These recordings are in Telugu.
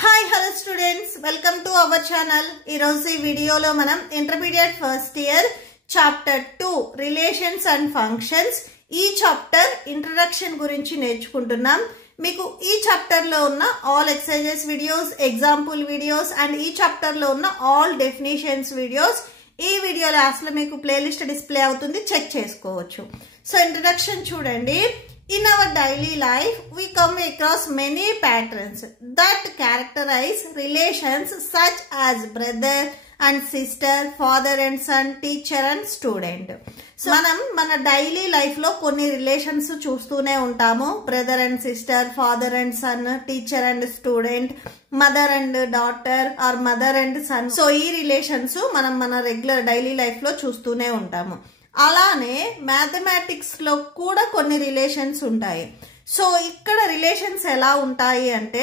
Hi, hello students. Welcome to our channel. ఈ రోజు ఈ వీడియోలో మనం intermediate first year chapter 2 relations and functions ఈ చాప్టర్ ఇంట్రడక్షన్ గురించి నేర్చుకుంటున్నాం. మీకు ఈ చాప్టర్ లో ఉన్న all exercises videos, example videos and ఈ చాప్టర్ లో ఉన్న ఆల్ డెఫినిషన్స్ వీడియోస్ ఈ వీడియో లాస్ట్ లో మీకు ప్లేలిస్ట్ డిస్ప్లే అవుతుంది, చెక్ చేసుకోవచ్చు. సో ఇంట్రడక్షన్ చూడండి. In our daily life, we come across many patterns that characterize relations such as brother and sister, father and son, teacher and student. So, మన డైలీ లైఫ్ లో కొన్ని రిలేషన్స్ చూస్తూనే ఉంటాము. Brother and sister, father and son, teacher and student, mother and daughter or mother and son. So ఈ రిలేషన్స్ మనం మన రెగ్యులర్ డైలీ లైఫ్ లో చూస్తూనే ఉంటాము. అలానే మ్యాథమెటిక్స్ లో కూడా కొన్ని రిలేషన్స్ ఉంటాయి. సో ఇక్కడ రిలేషన్స్ ఎలా ఉంటాయి అంటే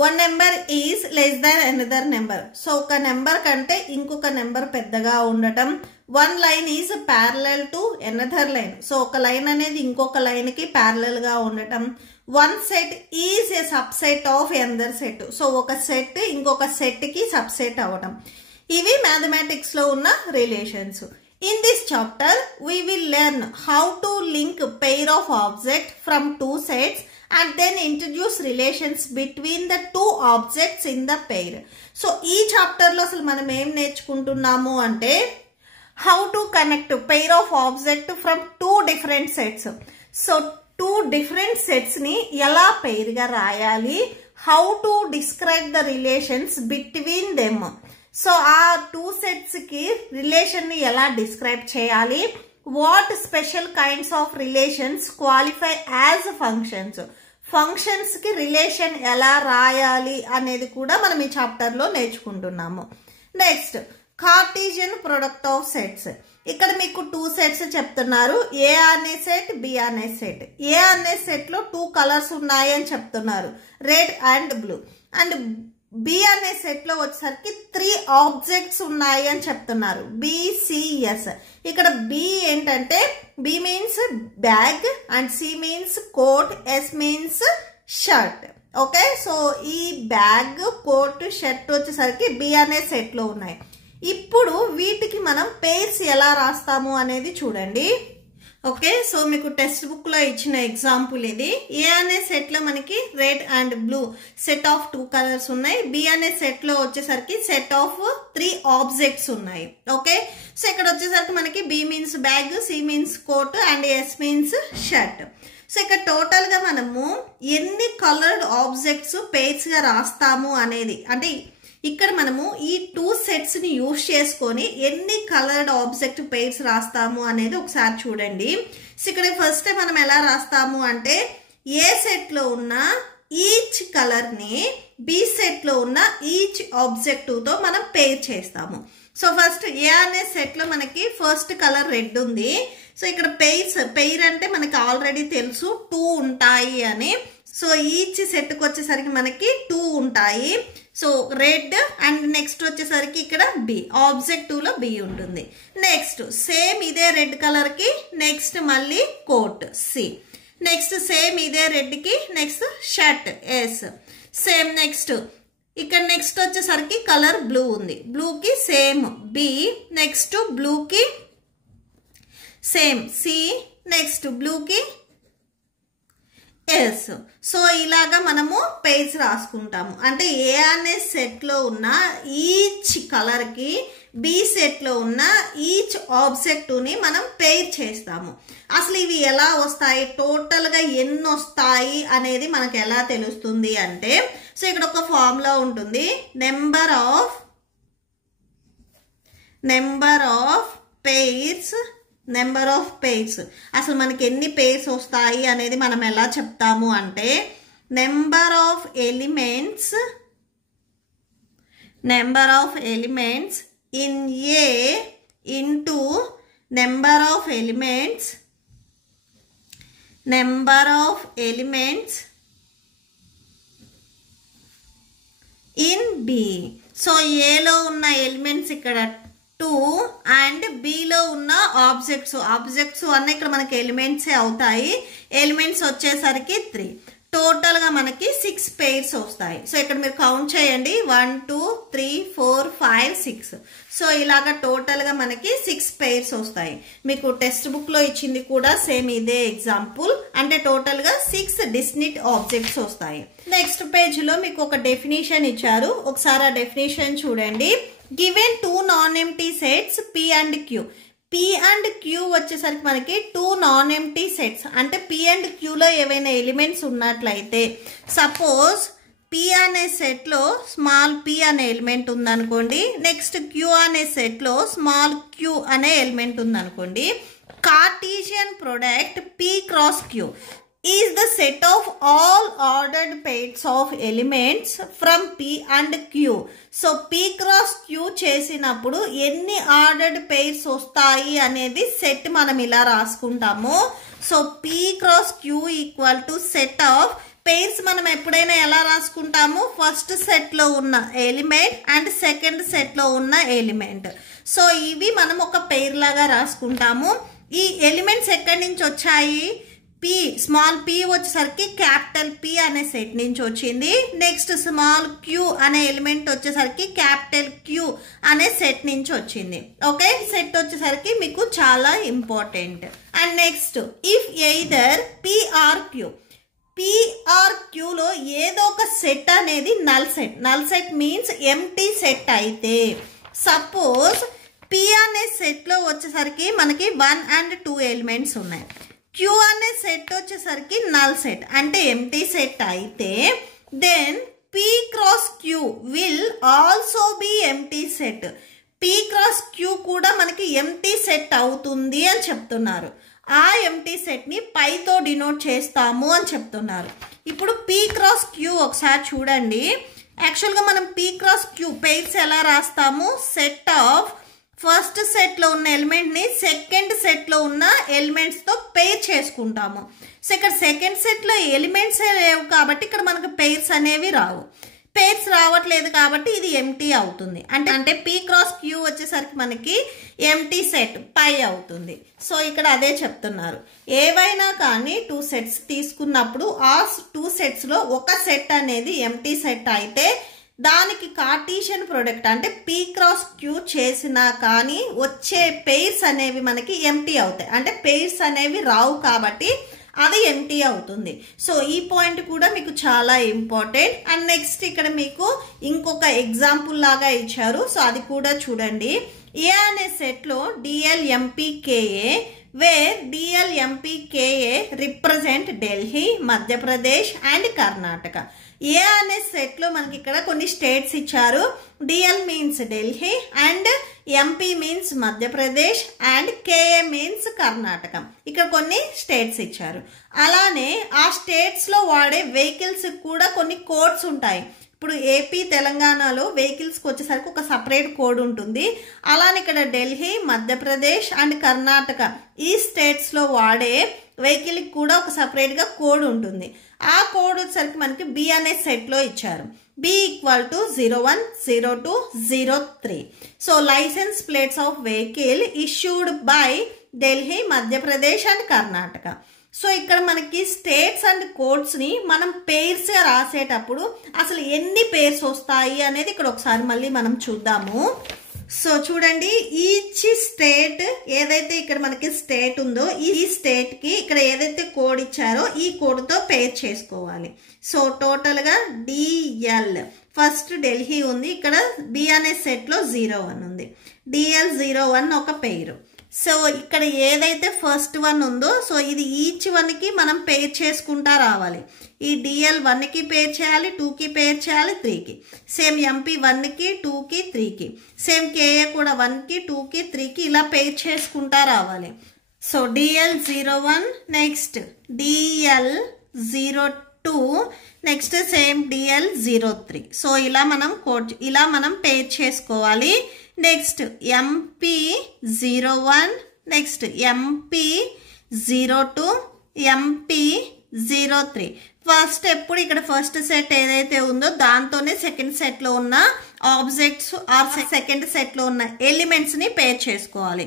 one number is less than another number. So ఒక నెంబర్ కంటే ఇంకొక నెంబర్ పెద్దగా ఉండటం. One line is parallel to another line. So ఒక లైన్ అనేది ఇంకొక లైన్ కి ప్యారలల్ గా ఉండటం. One set is a subset of another set. So ఒక సెట్ ఇంకొక సెట్ కి సబ్సెట్ అవడం. ఇవి మ్యాథమెటిక్స్ లో ఉన్న relations. In this chapter, we will learn how to link pair of objects from two sets and then introduce relations between the two objects in the pair. So, ఈ chapter లో అసలు మనం ఏం నేర్చుకుంటున్నాము అంటే how to connect pair of objects from two different sets. So, two different sets ని ఎలా pair గా రాయాలి, how to describe the relations between them. So ఆ టూ సెట్స్ కి రిలేషన్ ని ఎలా డిస్క్రైబ్ చేయాలి, what special kinds of relations qualify as functions, functions కి రిలేషన్ ఎలా రాయాలి అనేది కూడా మనం ఈ చాప్టర్ లో నేర్చుకుంటున్నాము. Next Cartesian product of sets. ఇక్కడ మీకు టూ సెట్స్ చెప్తున్నారు, ఏ అనే సెట్, బి అనే సెట్. ఏ అనే సెట్ లో టూ కలర్స్ ఉన్నాయి అని చెప్తున్నారు, red and blue. And B అనే సెట్ లో వచ్చేసరికి 3 ఆబ్జెక్ట్స్ ఉన్నాయి అని చెప్తున్నారు, బిసిఎస్. ఇక్కడ బి ఏంటంటే B means bag and C means coat, S means shirt. Okay, so ఈ బ్యాగ్, కోట్, షర్ట్ వచ్చేసరికి బి అనే సెట్ లో ఉన్నాయి. ఇప్పుడు వీటికి మనం పేర్స్ ఎలా రాస్తాము అనేది చూడండి. ఓకే, సో మీకు టెక్స్ట్ బుక్ లో ఇచ్చిన ఎగ్జాంపుల్ ఇది. ఏ అనే సెట్ లో మనకి red and blue set of 2 colours ఉన్నాయి. బి అనే సెట్ లో వచ్చేసరికి సెట్ ఆఫ్ 3 ఆబ్జెక్ట్స్ ఉన్నాయి. ఓకే, సో ఇక్కడ వచ్చేసరికి మనకి B means bag, C means coat and S means shirt. So ఇక్కడ టోటల్ గా మనము ఎన్ని కలర్డ్ ఆబ్జెక్ట్స్ పేర్స్ గా రాస్తాము అనేది, అంటే ఇక్కడ మనము ఈ 2 సెట్స్ ని యూజ్ చేసుకొని ఎన్ని కలర్డ్ ఆబ్జెక్ట్ పేర్స్ రాస్తాము అనేది ఒకసారి చూడండి. సో ఇక్కడ ఫస్ట్ మనం ఎలా రాస్తాము అంటే ఏ సెట్ లో ఉన్న ఈచ్ కలర్ ని బి సెట్ లో ఉన్న ఈచ్ ఆబ్జెక్టివ్ తో మనం పేర్ చేస్తాము. సో ఫస్ట్ ఏ అనే సెట్ లో మనకి ఫస్ట్ కలర్ రెడ్ ఉంది. సో ఇక్కడ పెయిర్ అంటే మనకి ఆల్రెడీ తెలుసు 2 ఉంటాయి అని. సో ఈచ్ సెట్ కి వచ్చేసరికి మనకి 2 ఉంటాయి. సో రెడ్ అండ్ నెక్స్ట్ వచ్చేసరికి ఇక్కడ బి, ఆబ్జెక్టివ్ లో బి ఉంటుంది. నెక్స్ట్ సేమ్ ఇదే రెడ్ కలర్ కి నెక్స్ట్ మళ్ళీ కోట్ సి, నెక్స్ట్ సేమ్ ఇదే రెడ్ కి next shirt S, same next ఇక్కడ నెక్స్ట్ వచ్చేసరికి కలర్ బ్లూ ఉంది, బ్లూ కి సేమ్ బి, నెక్స్ట్ బ్లూ కి సేమ్ సి, నెక్స్ట్ బ్లూ కి ఎస్. సో ఇలాగా మనము పేర్స్ రాసుకుంటాము. అంటే ఏ అనే సెట్ లో ఉన్న ఈచ్ కలర్ కి బి సెట్ లో ఉన్న ఈచ్ ఆబ్జెక్ట్ ని మనం పేర్ చేస్తాము. అసలు ఇవి ఎలా వస్తాయి, టోటల్ గా ఎన్ని వస్తాయి అనేది మనకు ఎలా తెలుస్తుంది అంటే, సో ఇక్కడ ఒక ఫార్ములా ఉంటుంది, నెంబర్ ఆఫ్ పేర్స్. అసలు మనకి ఎన్ని పేర్స్ వస్తాయి అనేది మనం ఎలా చెప్తాము అంటే number of elements in A into number of elements in B. So ఏలో ఉన్న ఎలిమెంట్స్ ఇక్కడ 2 అండ్ బిలో ఉన్న ఆబ్జెక్ట్స్ అన్న ఇక్కడ మనకి ఎలిమెంట్సే అవుతాయి. ఎలిమెంట్స్ వచ్చేసరికి 3. టోటల్గా మనకి 6 పెయిర్స్ వస్తాయి. సో ఇక్కడ మీరు కౌంట్ చేయండి 1 2 3 4 5 6. సో ఇలాగా టోటల్గా మనకి 6 పెయిర్స్ వస్తాయి. మీకు టెక్స్ట్ బుక్లో ఇచ్చింది కూడా సేమ్ ఇదే ఎగ్జాంపుల్. అంటే టోటల్గా 6 డిస్టింక్ట్ ఆబ్జెక్ట్స్ వస్తాయి. నెక్స్ట్ పేజ్లో మీకు ఒక డెఫినేషన్ ఇచ్చారు. ఒకసారి ఆ డెఫినేషన్ చూడండి. Given 2 non empty sets P and Q. P and Q వచ్చేసరికి మనకి 2 నాన్ ఎంప్టీ సెట్స్. అంటే P అండ్ Qలో ఏవైనా ఎలిమెంట్స్ ఉన్నట్లయితే, సపోజ్ P అనే సెట్లో స్మాల్ p అనే ఎలిమెంట్ ఉందనుకోండి, నెక్స్ట్ Q అనే సెట్లో స్మాల్ q అనే ఎలిమెంట్ ఉందనుకోండి, Cartesian product P cross Q is the set of all ordered pairs of elements from P and Q. So P cross Q చేసినప్పుడు ఎన్ని ఆర్డర్డ్ పెయిర్స్ వస్తాయి అనేది సెట్ మనం ఇలా రాసుకుంటాము. So P cross Q equal to set of pairs. మనం ఎప్పుడైనా ఎలా రాసుకుంటాము, ఫస్ట్ సెట్లో ఉన్న ఎలిమెంట్ అండ్ సెకండ్ సెట్లో ఉన్న ఎలిమెంట్. సో ఇవి మనం ఒక పెయిర్ లాగా రాసుకుంటాము. ఈ ఎలిమెంట్స్ ఎక్కడి నుంచి వచ్చాయి, P స్మాల్ p వచ్చేసరికి క్యాపిటల్ P అనే సెట్ నుంచి వచ్చింది. నెక్స్ట్ స్మాల్ q అనే ఎలిమెంట్ వచ్చేసరికి క్యాపిటల్ Q అనే సెట్ నుంచి వచ్చింది. ఓకే, సెట్ వచ్చేసరికి మీకు చాలా important. And next if either P or Q, P or Qలో ఏదో ఒక సెట్ అనేది null set. Null set means empty set అయితే, సపోజ్ P అనే సెట్లో వచ్చేసరికి మనకి 1 and 2 ఎలిమెంట్స్ ఉన్నాయి. Q అనే సెట్ వచ్చేసరికి నల్ సెట్ అంటే ఎంప్టీ సెట్ అయితే, then P cross Q will also be empty set. P cross Q కూడా మనకి ఎంప్టీ సెట్ అవుతుంది అని చెప్తున్నారు. ఆ ఎంప్టీ సెట్ని పైతో డినోట్ చేస్తాము అని చెప్తున్నారు. ఇప్పుడు P క్రాస్ Q ఒకసారి చూడండి. యాక్చువల్గా మనం P క్రాస్ Q పెయిర్స్ ఎలా రాస్తాము, సెట్ ఆఫ్ ఫస్ట్ సెట్లో ఉన్న ఎలిమెంట్ని సెకండ్ సెట్లో ఉన్న ఎలిమెంట్స్తో పెయిర్ చేసుకుంటాము. సో ఇక్కడ సెకండ్ సెట్లో ఎలిమెంట్సే లేవు కాబట్టి ఇక్కడ మనకు పెయిర్స్ అనేవి రావు. పెయిర్స్ రావట్లేదు కాబట్టి ఇది ఎంటీ అవుతుంది. అంటే P క్రాస్ Q వచ్చేసరికి మనకి ఎంటీ సెట్ పై అవుతుంది. సో ఇక్కడ అదే చెప్తున్నారు. ఏవైనా కానీ 2 సెట్స్ తీసుకున్నప్పుడు ఆ 2 సెట్స్లో ఒక సెట్ అనేది ఎంటీ సెట్ అయితే దానికి కార్టీసియన్ ప్రొడక్ట్ అంటే P క్రాస్ Q చేసినా కానీ వచ్చే పెయిర్స్ అనేవి మనకి ఎంటీ అవుతాయి. అంటే పెయిర్స్ అనేవి రావు కాబట్టి అది ఎంటీ అవుతుంది. సో ఈ పాయింట్ కూడా మీకు చాలా ఇంపార్టెంట్. అండ్ నెక్స్ట్ ఇక్కడ మీకు ఇంకొక ఎగ్జాంపుల్ లాగా ఇచ్చారు. సో అది కూడా చూడండి. ఏ అనే సెట్లో DLMPKA where DLMPKA represent Delhi, Madhya Pradesh and Karnataka. A అనే సెట్లో మనకి ఇక్కడ కొన్ని స్టేట్స్ ఇచ్చారు. DL means Delhi and MP means Madhya Pradesh and KA means Karnataka. ఇక్కడ కొన్ని స్టేట్స్ ఇచ్చారు. అలానే ఆ స్టేట్స్లో వాడే వెహికల్స్ కూడా కొన్ని కోడ్స్ ఉంటాయి. ఇప్పుడు ఏపీ తెలంగాణలో వెహికల్స్కి వచ్చేసరికి ఒక సపరేట్ కోడ్ ఉంటుంది. అలానే ఇక్కడ ఢిల్లీ, మధ్యప్రదేశ్ అండ్ కర్ణాటక ఈ స్టేట్స్లో వాడే వెహికల్కి కూడా ఒక సపరేట్గా కోడ్ ఉంటుంది. ఆ కోడ్ వచ్చేసరికి మనకి B అనే సెట్లో ఇచ్చారు. B equal to 01, 02, 03. So licence plates of vehicle issued by Delhi, Madhya Pradesh and Karnataka. So ఇక్కడ మనకి స్టేట్స్ అండ్ కోడ్స్ని మనం పెయిర్స్ రాసేటప్పుడు అసలు ఎన్ని పెయిర్స్ వస్తాయి అనేది ఇక్కడ ఒకసారి మళ్ళీ మనం చూద్దాము. సో చూడండి, ఈచ్ స్టేట్ ఏదైతే ఇక్కడ మనకి స్టేట్ ఉందో ఈ స్టేట్కి ఇక్కడ ఏదైతే కోడ్ ఇచ్చారో ఈ కోడ్తో పెయిర్ చేసుకోవాలి. సో టోటల్గా DL ఫస్ట్ ఢిల్లీ ఉంది. ఇక్కడ B అనే సెట్లో 01 ఉంది. DL 01 ఒక పెయిర్. సో ఇక్కడ ఏదైతే ఫస్ట్ వన్ ఉందో సో ఇది ఈచ్ వన్కి మనం పేర్ చేసుకుంటా రావాలి. ఈ DL 1కి పేర్ చేయాలి, 2కి పేర్ చేయాలి, 3కి. సేమ్ MP 1కి, 2కి, 3కి. సేమ్ KA కూడా 1కి, 2కి, 3కి ఇలా పేర్ చేసుకుంటా రావాలి. So DL 01, next DL 02, next same DL 03. So ఇలా మనం పేర్ చేసుకోవాలి. Next MP 01, next MP 02, MP 03. First ఎప్పుడు ఇక్కడ ఫస్ట్ సెట్ ఏదైతే ఉందో దాంతోనే సెకండ్ సెట్లో ఉన్న ఆబ్జెక్ట్స్ ఆర్ సెకండ్ సెట్లో ఉన్న ఎలిమెంట్స్ని పేర్ చేసుకోవాలి.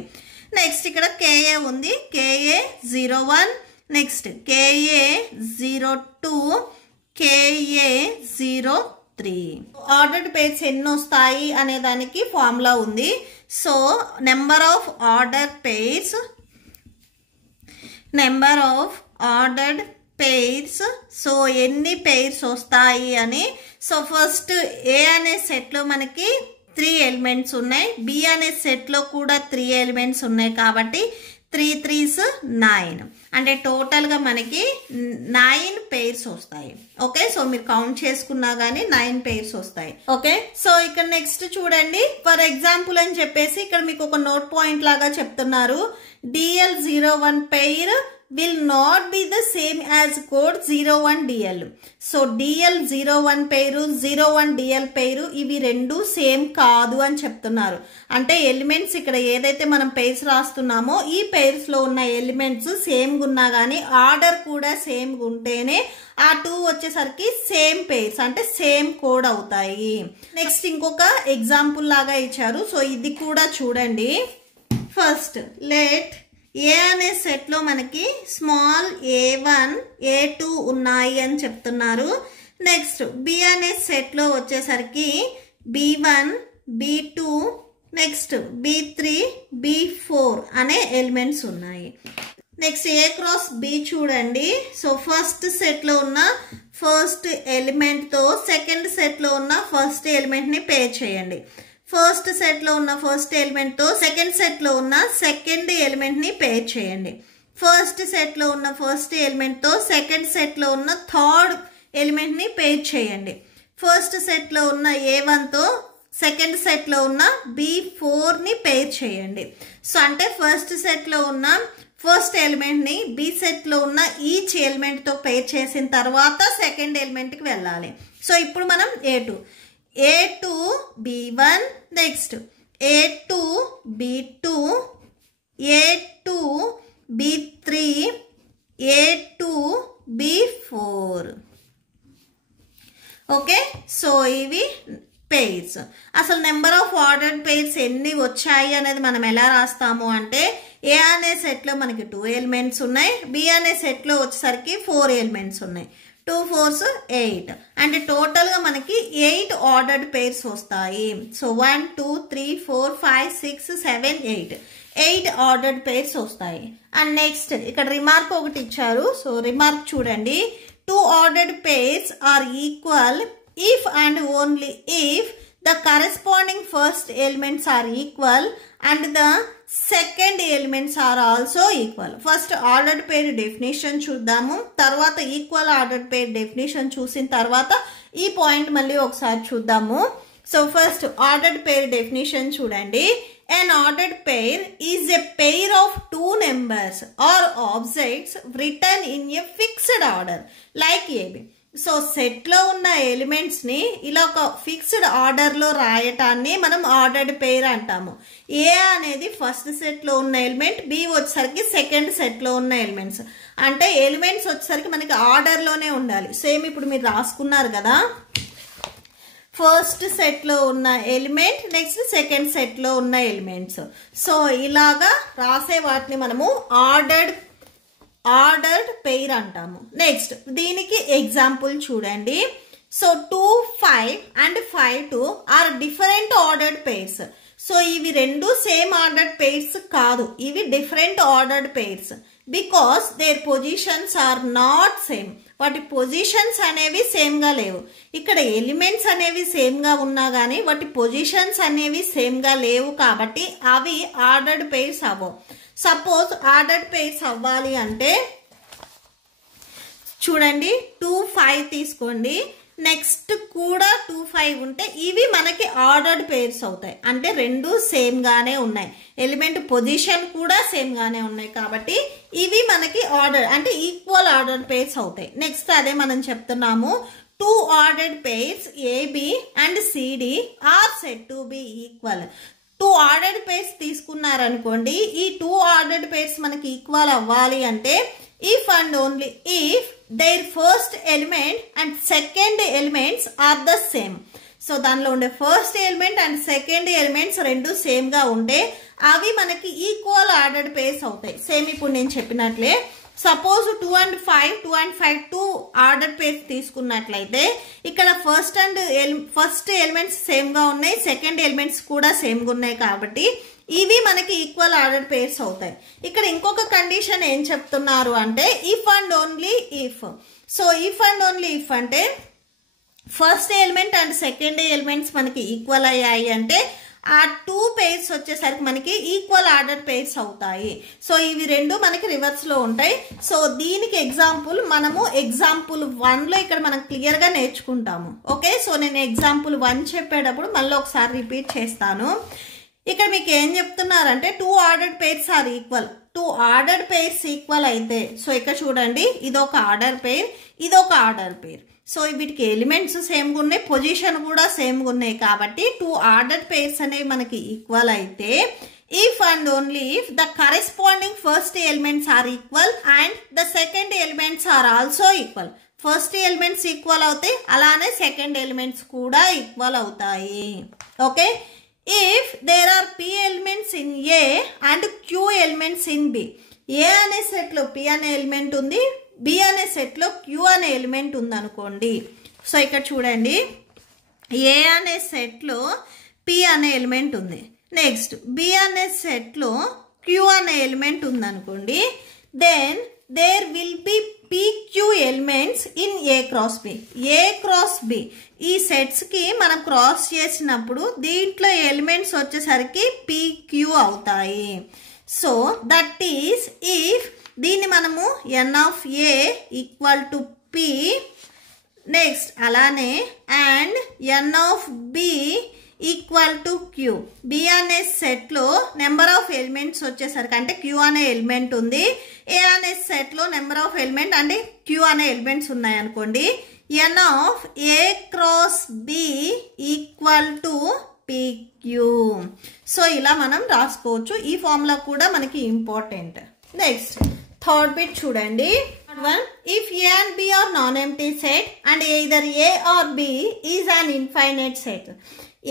నెక్స్ట్ ఇక్కడ KA ఉంది, KA 01, next KA 02, KA03. Ordered pairs ఎన్ని వస్తాయి అనే దానికి ఫార్ములా ఉంది. So number of ordered pairs so ఎన్ని పేర్స్ వస్తాయి అని. సో ఫస్ట్ ఏ అనే సెట్లో మనకి 3 ఎలిమెంట్స్ ఉన్నాయి, బి అనే సెట్లో కూడా 3 ఎలిమెంట్స్ ఉన్నాయి కాబట్టి 3 3s 9 అంటే టోటల్గా మనకి 9 పేర్స్ వస్తాయి. ఓకే, సో మీరు కౌంట్ చేసుకున్నా కానీ 9 పేర్స్ వస్తాయి. ఓకే, సో ఇక్కడ నెక్స్ట్ చూడండి. ఫర్ ఎగ్జాంపుల్ అని చెప్పేసి ఇక్కడ మీకు ఒక నోట్ పాయింట్ లాగా చెప్తున్నారు. DL01 pair will not be the same as code 01DL. So DL01 పేరు 01DL పేరు ఇవి రెండు సేమ్ కాదు అని చెప్తున్నారు. అంటే ఎలిమెంట్స్ ఇక్కడ ఏదైతే మనం పేర్స్ రాస్తున్నామో ఈ పేర్స్ లో ఉన్న ఎలిమెంట్స్ సేమ్ ఉన్నా కానీ ఆర్డర్ కూడా సేమ్ ఉంటేనే ఆ 2 వచ్చేసరికి సేమ్ పేర్స్ అంటే సేమ్ కోడ్ అవుతాయి. నెక్స్ట్ ఇంకొక ఎగ్జాంపుల్ లాగా ఇచ్చారు. సో ఇది కూడా చూడండి. ఫస్ట్ లెట్ ఏ అనే సెట్లో మనకి స్మాల్ a1 a2 ఉన్నాయి అని చెప్తున్నారు. నెక్స్ట్ బి అనే సెట్లో వచ్చేసరికి b1 b2 next b3 b4 అనే ఎలిమెంట్స్ ఉన్నాయి. నెక్స్ట్ ఏ క్రాస్ బి చూడండి. సో ఫస్ట్ సెట్లో ఉన్న ఫస్ట్ ఎలిమెంట్తో సెకండ్ సెట్లో ఉన్న ఫస్ట్ ఎలిమెంట్ని పేర్ చేయండి. ఫస్ట్ సెట్లో ఉన్న ఫస్ట్ ఎలిమెంట్తో సెకండ్ సెట్లో ఉన్న సెకండ్ ఎలిమెంట్ని పేర్ చేయండి. ఫస్ట్ సెట్లో ఉన్న ఫస్ట్ ఎలిమెంట్తో సెకండ్ సెట్లో ఉన్న థర్డ్ ఎలిమెంట్ని పేర్ చేయండి. ఫస్ట్ సెట్లో ఉన్న a1తో సెకండ్ సెట్లో ఉన్న b4ని పేర్ చేయండి. సో అంటే ఫస్ట్ సెట్లో ఉన్న ఫస్ట్ ఎలిమెంట్ని బి సెట్లో ఉన్న ఈచ్ ఎలిమెంట్తో పేర్ చేసిన తర్వాత సెకండ్ ఎలిమెంట్కి వెళ్ళాలి. సో ఇప్పుడు మనం A2 B1 next A2 B2 A2 B3 A2 B4. Okay, so ఇవి పేర్స్. అసలు నెంబర్ ఆఫ్ ఆర్డర్డ్ పేర్స్ ఎన్ని వచ్చాయి అనేది మనం ఎలా రాస్తాము అంటే ఏ అనే సెట్లో మనకి 2 ఎలిమెంట్స్ ఉన్నాయి, బి అనే సెట్లో వచ్చేసరికి 4 ఎలిమెంట్స్ ఉన్నాయి. 2 4s 8 అంటే టోటల్గా మనకి 8 ఆర్డర్డ్ పేర్స్ వస్తాయి. సో 1 2 3 4 5 6 7 8 ఆర్డర్డ్ పేర్స్ వస్తాయి. అండ్ నెక్స్ట్ ఇక్కడ రిమార్క్ ఒకటి ఇచ్చారు. సో రిమార్క్ చూడండి. 2 ordered pairs are equal if and only if the corresponding first elements are equal and the second elements are also equal. First ordered pair definition చూద్దాము, తర్వాత ఈక్వల్ ఆర్డర్డ్ పేర్ డెఫినేషన్ చూసిన తర్వాత ఈ పాయింట్ మళ్ళీ ఒకసారి చూద్దాము. సో ఫస్ట్ ఆర్డర్డ్ పేర్ డెఫినేషన్ చూడండి. An ordered pair is a pair of 2 numbers or objects written in a fixed order like AB. So సెట్లో ఉన్న ఎలిమెంట్స్ని ఇలా ఒక ఫిక్స్డ్ ఆర్డర్లో రాయటాన్ని మనం ఆర్డర్డ్ పెయిర్ అంటాము. ఏ అనేది ఫస్ట్ సెట్లో ఉన్న ఎలిమెంట్, బి వచ్చేసరికి సెకండ్ సెట్లో ఉన్న ఎలిమెంట్స్. అంటే ఎలిమెంట్స్ వచ్చేసరికి మనకి ఆర్డర్లోనే ఉండాలి. సేమ్ ఇప్పుడు మీరు రాసుకున్నారు కదా, ఫస్ట్ సెట్లో ఉన్న ఎలిమెంట్ నెక్స్ట్ సెకండ్ సెట్లో ఉన్న ఎలిమెంట్స్. సో ఇలాగా రాసే వాటిని మనము ఆర్డర్డ్ పెయిర్ అంటాము. నెక్స్ట్ దీనికి ఎగ్జాంపుల్ చూడండి. So 2 5 and 5 2 are different ordered pairs. So ఇవి రెండు సేమ్ ఆర్డర్డ్ పెయిర్స్ కాదు, ఇవి different ordered pairs because their positions are not same. వాటి పొజిషన్స్ అనేవి సేమ్గా లేవు. ఇక్కడ ఎలిమెంట్స్ అనేవి సేమ్గా ఉన్నా కానీ వాటి పొజిషన్స్ అనేవి సేమ్గా లేవు కాబట్టి అవి ఆర్డర్డ్ పెయిర్స్ అవ్వవు. సపోజ్ ఆర్డర్డ్ పెయిర్స్ అవ్వాలి అంటే చూడండి, 2 5 తీసుకోండి, నెక్స్ట్ కూడా 2 5 ఉంటే ఇవి మనకి ఆర్డర్డ్ పెయిర్స్ అవుతాయి. అంటే రెండు సేమ్ గానే ఉన్నాయి, ఎలిమెంట్ పొజిషన్ కూడా సేమ్ గానే ఉన్నాయి కాబట్టి ఇవి మనకి ఆర్డర్ అంటే ఈక్వల్ ఆర్డర్డ్ పెయిర్స్ అవుతాయి. నెక్స్ట్ అదే మనం చెప్తున్నాము, 2 ordered pairs AB and CD are set to be equal. 2 ordered pairs తీసుకున్నారనుకోండి, ఈ 2 ఆర్డర్డ్ పేర్స్ మనకి ఈక్వల్ అవ్వాలి అంటే if and only if their first element and second elements are the same. So దానిలో ఉండే first element and second elements రెండు సేమ్ గా ఉంటే అవి మనకి ఈక్వల్ ఆర్డర్డ్ పేర్స్ అవుతాయి. సేమ్ ఇప్పుడు నేను చెప్పినట్లే సపోజ్ 2 and 5 2 ఆర్డర్ పేర్స్ తీసుకున్నట్లయితే ఇక్కడ ఫస్ట్ ఎలిమెంట్స్ సేమ్ గా ఉన్నాయి, సెకండ్ ఎలిమెంట్స్ కూడా సేమ్ గా ఉన్నాయి కాబట్టి ఇవి మనకి ఈక్వల్ ఆర్డర్ పేర్స్ అవుతాయి. ఇక్కడ ఇంకొక కండిషన్ ఏం చెప్తున్నారు అంటే if and only if. So if and only if అంటే first element and second elements మనకి ఈక్వల్ అయ్యాయి అంటే ఆ 2 పేర్స్ వచ్చేసరికి మనకి ఈక్వల్ ఆర్డర్ పేర్స్ అవుతాయి. సో ఇవి రెండు మనకి రివర్స్ లో ఉంటాయి. సో దీనికి ఎగ్జాంపుల్ మనము ఎగ్జాంపుల్ 1 లో ఇక్కడ మనం క్లియర్ గా నేర్చుకుంటాము. ఓకే, సో నేను ఎగ్జాంపుల్ 1 చెప్పేటప్పుడు మళ్ళీ ఒకసారి రిపీట్ చేస్తాను. ఇక్కడ మీకు ఏం చెప్తున్నారంటే 2 ordered pairs are equal. 2 ordered pairs equal అయితే సో ఇక్కడ చూడండి, ఇదొక ఆర్డర్ పేర్, ఇదొక ఆర్డర్ పేర్. సో వీటికి ఎలిమెంట్స్ సేమ్గా ఉన్నాయి, పొజిషన్ కూడా సేమ్గా ఉన్నాయి కాబట్టి 2 ఆర్డర్డ్ పేర్స్ అనేవి మనకి ఈక్వల్ అయితే if and only if the corresponding first elements are equal and the second elements are also equal. First elements equal అవుతాయి, అలానే సెకండ్ ఎలిమెంట్స్ కూడా ఈక్వల్ అవుతాయి. Okay, if there are p elements in A and q elements in B. A అనే సెట్ లో p అనే ఎలిమెంట్ ఉంది, B అనే సెట్ లో q అనే ఎలిమెంట్ ఉంది అనుకోండి. సో ఇక్కడ చూడండి, A అనే సెట్ లో p అనే ఎలిమెంట్ ఉంది, నెక్స్ట్ B అనే సెట్ లో q అనే ఎలిమెంట్ ఉంది అనుకోండి. Then there will be PQ elements in A cross B. A cross B ఈ సెట్స్ కి మనం క్రాస్ చేసినప్పుడు దీంట్లో ఎలిమెంట్స్ వచ్చేసరికి PQ అవుతాయి. సో దట్ ఈస్ ఇఫ్ దీన్ని మనము n of A equal to P, next అలానే and n of B equal to Q. B అనే సెట్ లో నెంబర్ ఆఫ్ ఎలిమెంట్స్ వచ్చేసరికి అంటే Q అనే ఎలిమెంట్ ఉంది, A అనే సెట్ లో నెంబర్ ఆఫ్ ఎలిమెంట్ అంటే Q అనే ఎలిమెంట్స్ ఉన్నాయి అనుకోండి. n of A cross B equal to PQ. So ఇలా మనం రాసుకోవచ్చు. ఈ ఫార్ములా కూడా మనకి ఇంపార్టెంట్. నెక్స్ట్ థర్డ్ బిట్ చూడండి. If A and B are non-empty set and either A or B is an infinite set.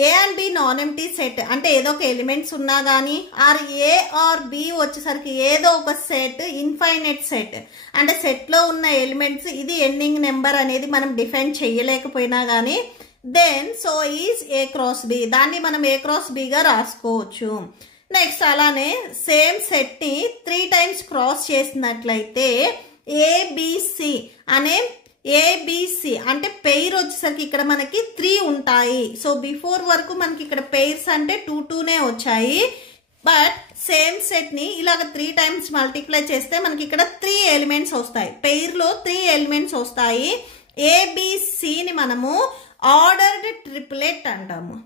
A and B non-empty set అంటే ఏదో ఒక ఎలిమెంట్స్ ఉన్నా కానీ ఆర్ A or B వచ్చేసరికి ఏదో ఒక సెట్ ఇన్ఫైనైట్ సెట్ అంటే సెట్ లో ఉన్న ఎలిమెంట్స్ ఇది ఎండింగ్ నెంబర్ అనేది మనం డిఫైన్ చేయలేకపోయినా కానీ then so is A cross B, దాన్ని మనం A క్రాస్ B గా రాసుకోవచ్చు. నెక్స్ట్ అలానే సేమ్ సెట్ ని 3 టైమ్స్ క్రాస్ చేసినట్లయితే ABC అనే ABC అంటే పెయిర్ వచ్చేసరికి ఇక్కడ మనకి 3 ఉంటాయి. సో బిఫోర్ వరకు మనకి ఇక్కడ పెయిర్స్ అంటే 2 వచ్చాయి, బట్ సేమ్ సెట్ ని ఇలాగ 3 టైమ్స్ మల్టిప్లై చేస్తే మనకి ఇక్కడ 3 ఎలిమెంట్స్ వస్తాయి, పెయిర్ లో 3 ఎలిమెంట్స్ వస్తాయి. ABCని మనము ఆర్డర్డ్ ట్రిప్లెట్ అంటాము.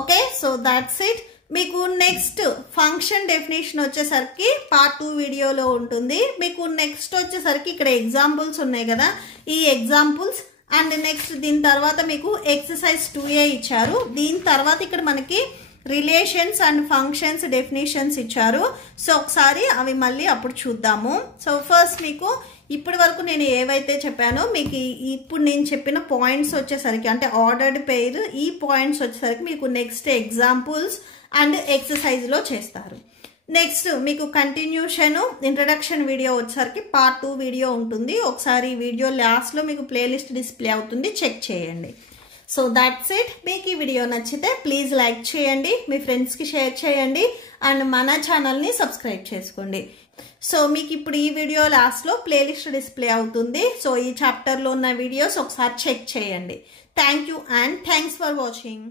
Okay, so that's it. మీకు నెక్స్ట్ ఫంక్షన్ డెఫినేషన్ వచ్చేసరికి పార్ట్ 2 వీడియోలో ఉంటుంది. మీకు నెక్స్ట్ వచ్చేసరికి ఇక్కడ ఎగ్జాంపుల్స్ ఉన్నాయి కదా, ఈ ఎగ్జాంపుల్స్ అండ్ నెక్స్ట్ దీని తర్వాత మీకు ఎక్సర్సైజ్ 2A ఇచ్చారు. దీని తర్వాత ఇక్కడ మనకి రిలేషన్స్ అండ్ ఫంక్షన్స్ డెఫినేషన్స్ ఇచ్చారు. సో ఒకసారి అవి మళ్ళీ అప్పుడు చూద్దాము. సో ఫస్ట్ మీకు ఇప్పటి వరకు నేను ఏవైతే చెప్పానో మీకు ఇప్పుడు నేను చెప్పిన పాయింట్స్ వచ్చేసరికి అంటే ఆర్డర్డ్ పెయిర్ ఈ పాయింట్స్ వచ్చేసరికి మీకు నెక్స్ట్ ఎగ్జాంపుల్స్ అండ్ ఎక్సర్సైజ్ లో చేస్తారు. నెక్స్ట్ మీకు కంటిన్యూషన్ ఇంట్రడక్షన్ వీడియో వచ్చేసరికి పార్ట్ 2 వీడియో ఉంటుంది. ఒకసారి ఈ వీడియో లాస్ట్ లో మీకు ప్లేలిస్ట్ డిస్ప్లే అవుతుంది, చెక్ చేయండి. So that's it. మీకు ఈ వీడియో నచ్చితే ప్లీజ్ లైక్ చేయండి, మీ ఫ్రెండ్స్కి షేర్ చేయండి అండ్ మన ఛానల్ని సబ్స్క్రైబ్ చేసుకోండి. సో మీకు ఇప్పుడు ఈ వీడియో లాస్ట్లో ప్లేలిస్ట్ డిస్ప్లే అవుతుంది. సో ఈ చాప్టర్లో ఉన్న వీడియోస్ ఒకసారి చెక్ చేయండి. Thank you and thanks for watching.